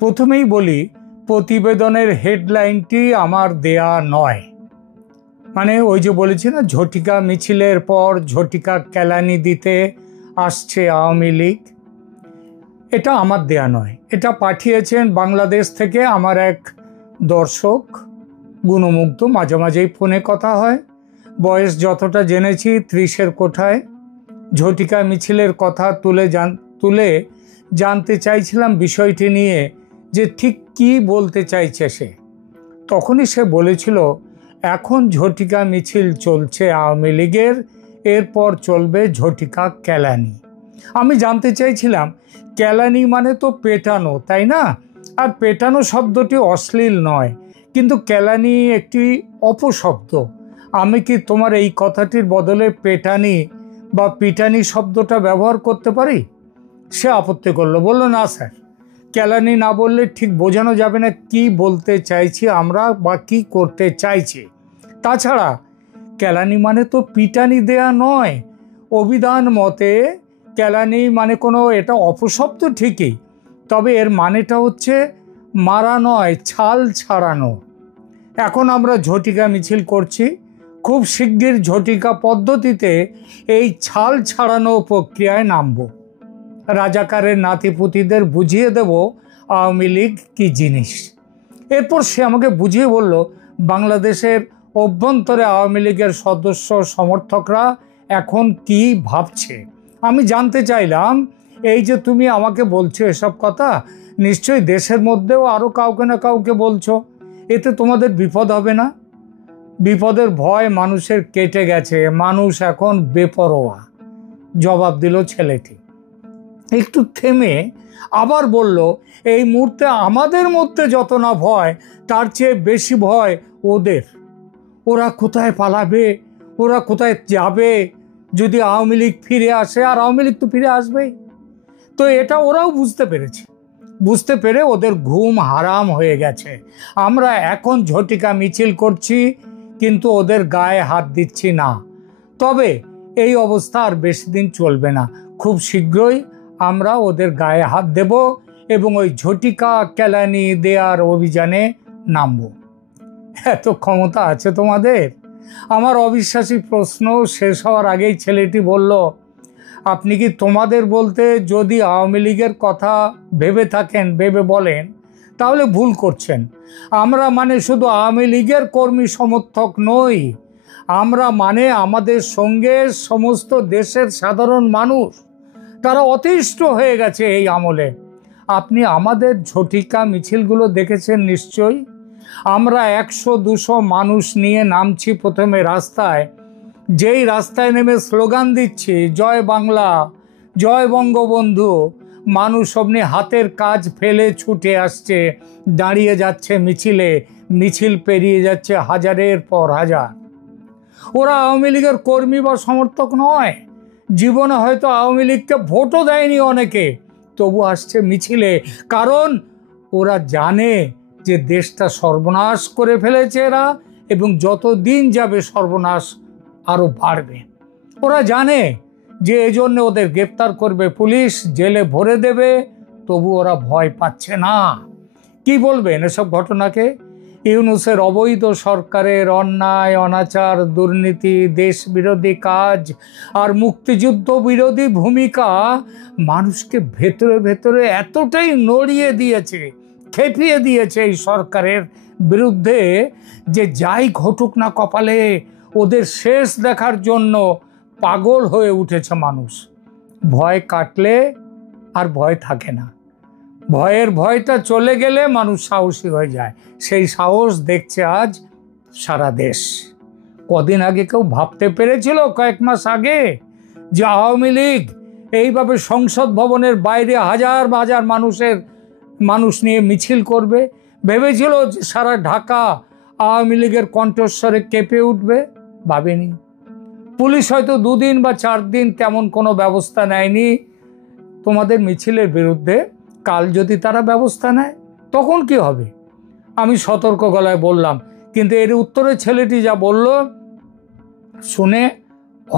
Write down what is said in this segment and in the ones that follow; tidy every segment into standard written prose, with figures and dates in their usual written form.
প্রথমেই বলি, প্রতিবেদনের হেডলাইনটি আমার দেয়া নয়। মানে ওই যে বলেছি না, ঝটিকা মিছিলের পর ঝটিকা কেলানি দিতে আসছে আওয়ামী লীগ, এটা আমার দেয়া নয়। এটা পাঠিয়েছেন বাংলাদেশ থেকে আমার এক দর্শক, গুণমুগ্ধ, মাঝে মাঝেই ফোনে কথা হয়। বয়স যতটা জেনেছি 30-এর কোঠায়। ঝটিকা মিছিলের কথা তুলে জানতে চাইছিলাম বিষয়টি নিয়ে, যে ঠিক কি বলতে চাইছে সে। তখনই সে বলেছিল, এখন ঝটিকা মিছিল চলছে আওয়ামী লীগের, এরপর চলবে ঝটিকা কেলানি। আমি জানতে চাইছিলাম, কেলানি মানে তো পেটানো, তাই না? আর পেটানো শব্দটি অশ্লীল নয়, কিন্তু কেলানি একটি অপশব্দ। আমি কি তোমার এই কথাটির বদলে পেটানি বা পিটানি শব্দটা ব্যবহার করতে পারি? সে আপত্তি করলো, বলল, না স্যার, কেলানি না বললে ঠিক বোঝানো যাবে না কি বলতে চাইছি আমরা বা কি করতে চাইছি। তাছাড়া কেলানি মানে তো পিটানি দেয়া নয়। অভিধান মতে কেলানি মানে কোনো, এটা অপশব্দ ঠিকই, তবে এর মানেটা হচ্ছে মারা নয়, ছাল ছাড়ানো। এখন আমরা ঝটিকা মিছিল করছি, খুব শিগগির ঝটিকা পদ্ধতিতে এই ছাল ছাড়ানো প্রক্রিয়ায় নামব। রাজাকারের নাতিপুতিদের বুঝিয়ে দেব আওয়ামী লীগ কি জিনিস। এরপর সে আমাকে বুঝিয়ে বলল, বাংলাদেশের অভ্যন্তরে আওয়ামী লীগের সদস্য সমর্থকরা এখন কি ভাবছে। আমি জানতে চাইলাম, এই যে তুমি আমাকে বলছো এসব কথা, নিশ্চয়ই দেশের মধ্যেও আরও কাউকে না কাউকে বলছো, এতে তোমাদের বিপদ হবে না? বিপদের ভয় মানুষের কেটে গেছে, মানুষ এখন বেপরোয়া, জবাব দিল ছেলেটি। একটু থেমে আবার বলল, এই মুহূর্তে আমাদের মধ্যে যত না ভয়, তার চেয়ে বেশি ভয় ওদের। ওরা কোথায় পালাবে, ওরা কোথায় যাবে যদি আওয়ামী লীগ ফিরে আসে, আর আওয়ামী লীগ তো ফিরে আসবেই। তো এটা ওরাও বুঝতে পেরে ওদের ঘুম হারাম হয়ে গেছে। আমরা এখন ঝটিকা মিছিল করছি, কিন্তু ওদের গায়ে হাত দিচ্ছি না। তবে এই অবস্থা আর বেশি দিন চলবে না, খুব শীঘ্রই আমরা ওদের গায়ে হাত দেব এবং ওই ঝটিকা কেলানি দেওয়ার অভিযানে নামব। এত ক্ষমতা আছে তোমাদের? আমার অবিশ্বাসী প্রশ্ন শেষ হওয়ার আগেই ছেলেটি বলল, আপনি কি তোমাদের বলতে যদি আওয়ামী লীগের কথা ভেবে বলেন, তাহলে ভুল করছেন। আমরা মানে শুধু আওয়ামী লীগের কর্মী সমর্থক নই, আমরা মানে আমাদের সঙ্গে সমস্ত দেশের সাধারণ মানুষ। তারা অতিষ্ঠ হয়ে গেছে এই আমলে। আপনি আমাদের ঝটিকা মিছিলগুলো দেখেছেন নিশ্চয়ই। আমরা 100-200 মানুষ নিয়ে নামছি প্রথমে রাস্তায়। যেই রাস্তায় নেমে স্লোগান দিচ্ছি, জয় বাংলা, জয় বঙ্গবন্ধু, মানুষ অমনি হাতের কাজ ফেলে ছুটে আসছে, দাঁড়িয়ে যাচ্ছে মিছিলে, মিছিল পেরিয়ে যাচ্ছে হাজারের পর হাজার। ওরা আওয়ামী লীগের কর্মী বা সমর্থক নয়, জীবনে হয়তো আওয়ামী লীগকে ভোটও দেয়নি অনেকে, তবু আসছে মিছিলে, কারণ ওরা জানে যে দেশটা সর্বনাশ করে ফেলেছে এরা, এবং যত দিন যাবে সর্বনাশ আরো বাড়বে। ওরা জানে যে এজন্য ওদের গ্রেপ্তার করবে পুলিশ, জেলে ভরে দেবে, তবু ওরা ভয় পাচ্ছে না। কি বলবেন এসব ঘটনাকে? ইউনূসের অবৈধ সরকারের অন্যায়, অনাচার, দুর্নীতি, দেশ বিরোধী কাজ আর মুক্তিযুদ্ধ বিরোধী ভূমিকা মানুষকে ভেতরে ভেতরে এতটাই নড়িয়ে দিয়েছে, খেপিয়ে দিয়েছে এই সরকারের বিরুদ্ধে, যে যাই ঘটুক না কপালে, ওদের শেষ দেখার জন্য পাগল হয়ে উঠেছে মানুষ। ভয় কাটলে আর ভয় থাকে না, ভয়টা চলে গেলে মানুষ সাহসী হয়ে যায়। সেই সাহস দেখছে আজ সারা দেশ। কদিন আগে কেউ ভাবতে পেরেছিল, কয়েক মাস আগে, যে আওয়ামী লীগ এইভাবে সংসদ ভবনের বাইরে হাজার হাজার মানুষ নিয়ে মিছিল করবে? ভেবেছিল যে সারা ঢাকা আওয়ামী লীগের কণ্ঠস্বরে কেঁপে উঠবে? ভাবেনি। পুলিশ হয়তো 2 দিন বা 4 দিন তেমন কোনো ব্যবস্থা নেয়নি তোমাদের মিছিলের বিরুদ্ধে। কাল যদি তারা ব্যবস্থা নেয় তখন কি হবে? আমি সতর্ক গলায় বললাম, কিন্তু এর উত্তরে ছেলেটি যা বলল শুনে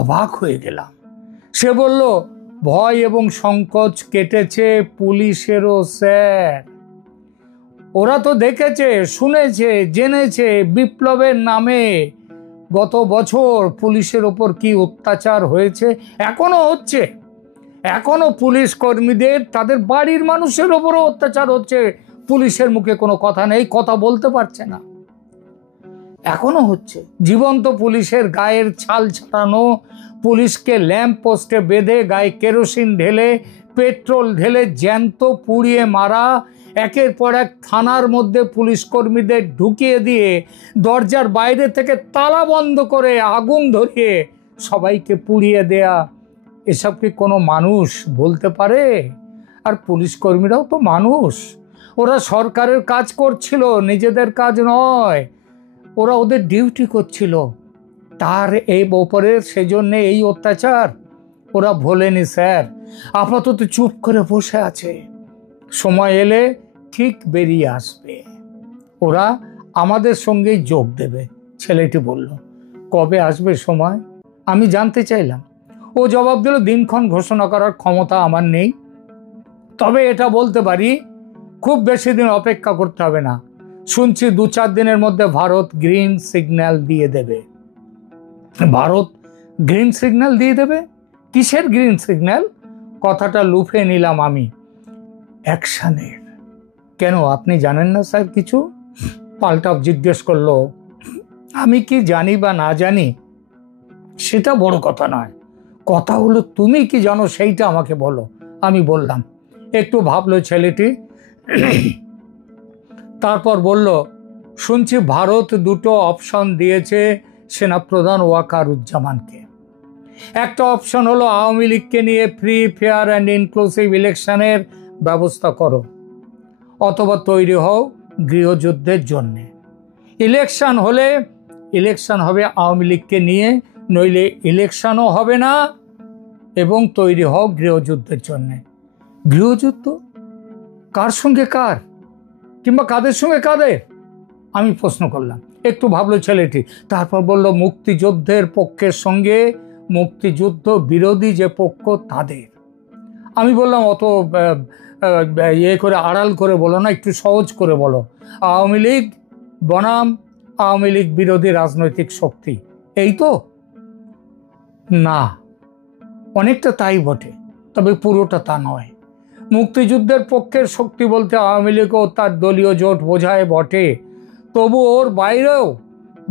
অবাক হয়ে গেলাম। সে বলল, ভয় এবং সংকোচ কেটেছে পুলিশেরও স্যার। ওরা তো দেখেছে, শুনেছে, জেনেছে বিপ্লবের নামে গত বছর পুলিশের ওপর কি অত্যাচার হয়েছে, এখনো হচ্ছে। এখনো পুলিশ কর্মীদের তাদের বাড়ির মানুষের ওপরও অত্যাচার হচ্ছে, পুলিশের মুখে কোনো কথা নেই, কথা বলতে পারছে না, এখনো হচ্ছে। জীবন্ত পুলিশের গায়ের ছাল ছাড়ানো, পুলিশকে ল্যাম্প পোস্টে বেঁধে গায়ে কেরোসিন ঢেলে, পেট্রোল ঢেলে জ্যান্ত পুড়িয়ে মারা, একের পর এক থানার মধ্যে পুলিশ কর্মীদের ঢুকিয়ে দিয়ে দরজার বাইরে থেকে তালা বন্ধ করে আগুন ধরিয়ে সবাইকে পুড়িয়ে দেয়া, এসব কি কোনো মানুষ বলতে পারে? আর পুলিশ কর্মীরাও তো মানুষ, ওরা সরকারের কাজ করছিল, নিজেদের কাজ নয়, ওরা ওদের ডিউটি করছিল, তার এই ওপরে সেজন্য এই অত্যাচার ওরা ভোলেনি স্যার। আপাতত চুপ করে বসে আছে, সময় এলে ঠিক বেরিয়ে আসবে, ওরা আমাদের সঙ্গেই যোগ দেবে। ছেলেটি বলল, কবে আসবে সময়? আমি জানতে চাইলাম। ও জবাব দিল, দিনক্ষণ ঘোষণা করার ক্ষমতা আমার নেই, তবে এটা বলতে পারি খুব বেশি দিন অপেক্ষা করতে হবে না। শুনছি 2-4 দিনের মধ্যে ভারত গ্রিন সিগন্যাল দিয়ে দেবে। ভারত গ্রিন সিগন্যাল দিয়ে দেবে? কিসের গ্রিন সিগন্যাল? কথাটা লুফে নিলাম আমি। অ্যাকশনের। কেন, আপনি জানেন না স্যার কিছু? পাল্টা জিজ্ঞেস করলো। আমি কি জানি বা না জানি সেটা বড় কথা নয়, কথা হলো তুমি কি জানো সেইটা আমাকে বলো। আমি বললাম। একটু ভাবলো ছেলেটি, তারপর বলল, শুনছি ভারত 2টো অপশন দিয়েছে সেনাপ্রধান ওয়াকারুজ্জামানকে। একটা অপশন হলো আওয়ামী লীগকে নিয়ে ফ্রি, ফেয়ার অ্যান্ড ইনক্লুসিভ ইলেকশনের ব্যবস্থা করো, অথবা তৈরি হও গৃহযুদ্ধের জন্যে। ইলেকশন হলে ইলেকশন হবে আওয়ামী লীগকে নিয়ে, নইলে ইলেকশনও হবে না, এবং তৈরি হও গৃহযুদ্ধের জন্যে। গৃহযুদ্ধ? কার সঙ্গে কার, কিংবা কাদের সঙ্গে কাদের? আমি প্রশ্ন করলাম। একটু ভাবলো ছেলেটি, তারপর বলল, মুক্তিযুদ্ধের পক্ষের সঙ্গে মুক্তিযুদ্ধ বিরোধী যে পক্ষ তাদের। আমি বললাম, অত ইয়ে করে আড়াল করে বলো না, একটু সহজ করে বলো। আওয়ামী লীগ বনাম আওয়ামী লীগ বিরোধী রাজনৈতিক শক্তি, এই তো? না, অনেকটা তাই বটে, তবে পুরোটা তা নয়। মুক্তিযুদ্ধের পক্ষের শক্তি বলতে আওয়ামী লীগও তার দলীয় জোট বোঝায় বটে, তবু ওর বাইরেও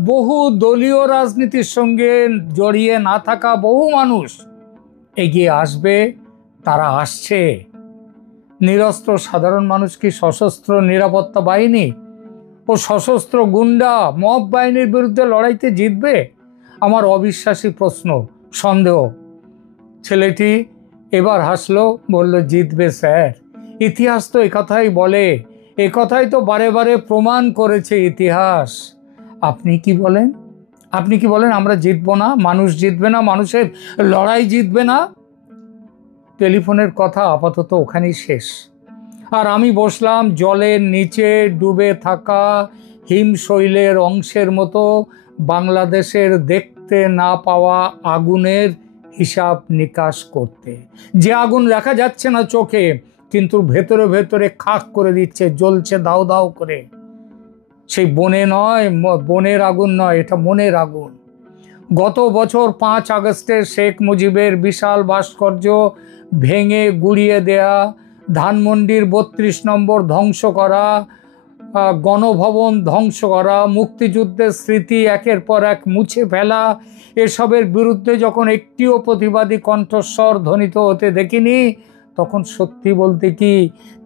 বহু দলীয় রাজনীতির সঙ্গে জড়িয়ে না থাকা বহু মানুষ এগিয়ে আসবে, তারা আসছে। নিরস্ত্র সাধারণ মানুষ কি সশস্ত্র নিরাপত্তা বাহিনী ও সশস্ত্র গুন্ডা মব বাহিনীর বিরুদ্ধে লড়াইতে জিতবে? আমার অবিশ্বাসী প্রশ্ন, সন্দেহ। ছেলেটি এবার হাসলো, বলল, জিতবে স্যার, ইতিহাস তো একথাই বলে, একথাই তো বারে বারে প্রমাণ করেছে ইতিহাস। আপনি কি বলেন? আপনি কি বলেন আমরা জিতবো না? মানুষ জিতবে না? মানুষের লড়াই জিতবে না? টেলিফোনের কথা আপাতত ওখানেই শেষ। আর আমি বসলাম জলের নিচে ডুবে থাকা হিমশৈলের অংশের মতো বাংলাদেশের দেখতে না পাওয়া আগুনের হিসাব নিকাশ করতে। যে আগুন দেখা যাচ্ছে না চোখে, কিন্তু ভেতরে ভেতরে খাক করে দিচ্ছে, জ্বলছে দাও দাও করে। সেই বনের আগুন নয়, এটা মনের আগুন। গত বছর 5 আগস্টে শেখ মুজিবের বিশাল ভাস্কর্য ভেঙে গুড়িয়ে দেয়া, ধানমন্ডির 32 নম্বর ধ্বংস করা, গণভবন ধ্বংস করা, মুক্তিযুদ্ধের স্মৃতি একের পর এক মুছে ফেলা, এসবের বিরুদ্ধে যখন একটিও প্রতিবাদী কণ্ঠস্বর ধ্বনিত হতে দেখিনি, তখন সত্যি বলতে কি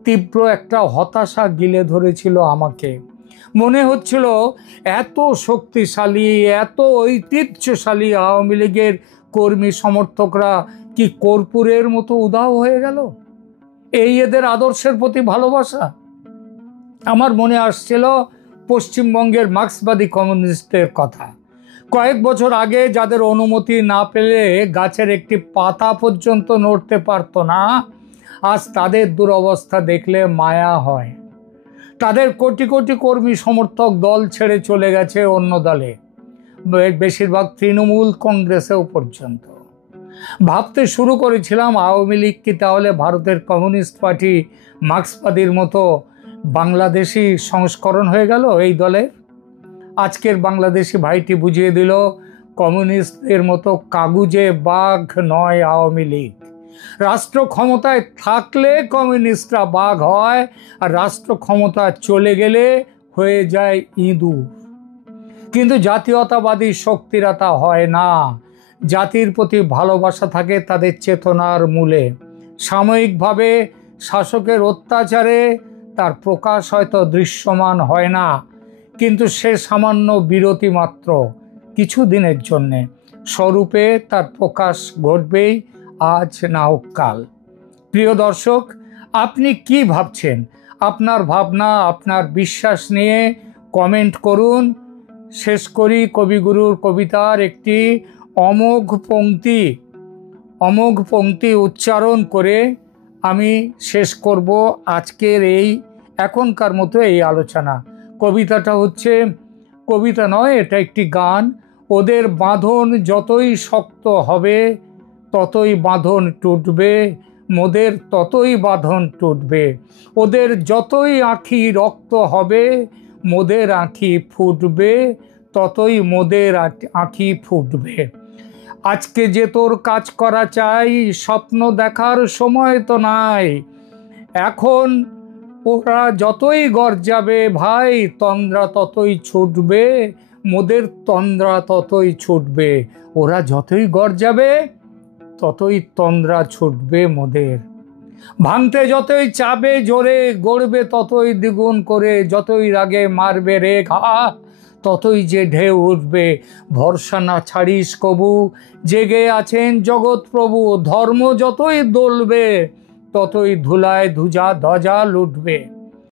তীব্র একটা হতাশা গিলে ধরেছিল আমাকে। মনে হচ্ছিল এত শক্তিশালী, এত ঐতিহ্যশালী আওয়ামী লীগের কর্মী সমর্থকরা কি কর্পূরের মতো উধাও হয়ে গেল? এই এদের আদর্শের প্রতি ভালোবাসা? আমার মনে আসছিল পশ্চিমবঙ্গের মার্ক্সবাদী কমিউনিস্টদের কথা। কয়েক বছর আগে যাদের অনুমতি না পেলে গাছের একটি পাতা পর্যন্ত নড়তে পারতো না, আজ তাদের দুরবস্থা দেখলে মায়া হয়। তাদের কোটি কোটি কর্মী সমর্থক দল ছেড়ে চলে গেছে অন্য দলে, বেশিরভাগ তৃণমূল কংগ্রেসেও পর্যন্ত। ভাবতে শুরু করেছিলাম আওয়ামী লীগ কি তাহলে ভারতের কমিউনিস্ট পার্টি মার্ক্সবাদীর মতো বাংলাদেশি সংস্করণ হয়ে গেল এই দলের। আজকের বাংলাদেশি ভাইটি বুঝিয়ে দিল কমিউনিস্টদের মতো কাগুজে বাঘ নয় আওয়ামী লীগ। রাষ্ট্র ক্ষমতায় থাকলে কমিউনিস্টরা বাঘ হয়, আর রাষ্ট্র ক্ষমতা চলে গেলে হয়ে যায় ইঁদুর। কিন্তু জাতীয়তাবাদী শক্তিরা তা হয় না। জাতির প্রতি ভালোবাসা থাকে তাদের চেতনার মূলে। সাময়িকভাবে শাসকের অত্যাচারে তার প্রকাশ হয়তো দৃশ্যমান হয় না, কিন্তু সে সামান্য বিরতি মাত্র, কিছু দিনের জন্যে। স্বরূপে তার প্রকাশ ঘটবেই, আজ না হোক কাল। প্রিয় দর্শক, আপনি কি ভাবছেন? আপনার ভাবনা, আপনার বিশ্বাস নিয়ে কমেন্ট করুন। শেষ করি কবিগুরুর কবিতার একটি অমোঘ পংক্তি উচ্চারণ করে আমি শেষ করব আজকের এখনকার মতো এই আলোচনা। কবিতাটা হচ্ছে, কবিতা নয়, এটা একটি গান। ওদের বাঁধন যতই শক্ত হবে ততই বাঁধন টুটবে, মোদের ততই বাঁধন টুটবে। ওদের যতই আঁখি রক্ত হবে মোদের আঁখি ফুটবে, ততই মোদের আঁখি ফুটবে। আজকে যে তোর কাজ করা চাই, স্বপ্ন দেখার সময় তো নাই। এখন ওরা যতই গর্জাবে ভাই, তন্দ্রা ততই ছুটবে, মোদের তন্দ্রা ততই ছুটবে। ওরা যতই গর্জাবে ততই তন্দ্রা ছুটবে মোদের। ভাঙতে যতই চাবে জোরে, গড়বে ততই দ্বিগুণ করে। যতই রাগে মারবে রে ঘা, ততই যে ঢেউ উঠবে। ভরসা না ছাড়িস কবু, জেগে আছেন জগৎ প্রভু। ধর্ম যতই দলবে ততই ধুলায় ধ্বজা লুটবে।